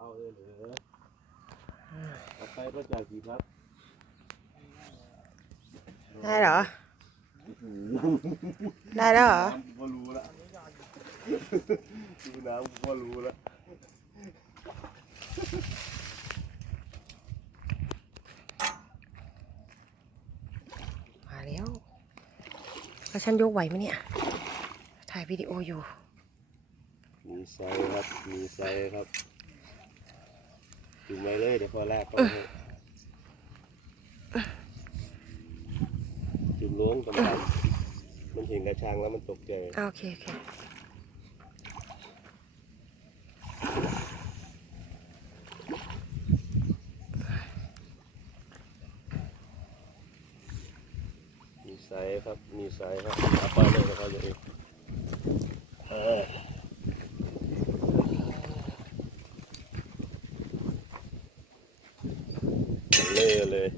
เอาเลยเหรอเอาไปก็จ่ายกี่ครับได้เหรอ ได้แล้วเหรอ น้ำกูก็รู้ละดูน้ำกูก็รู้ละมาแล้วแล้วฉันยกไหวไหมเนี่ย ถ่ายวิดีโออยู่ มีไซส์ครับ มีไซส์ครับ ถึงไว้เลยเดี๋ยวพอแรกก็ให้จุดล้วงต่ำๆมันเห็นกระชังแล้วมันตกใจอ่าโอเคโอเคมีไซส์ครับ มีไซส์ครับเอาไปเลยนะครับอย่าเองเออ เล่เลย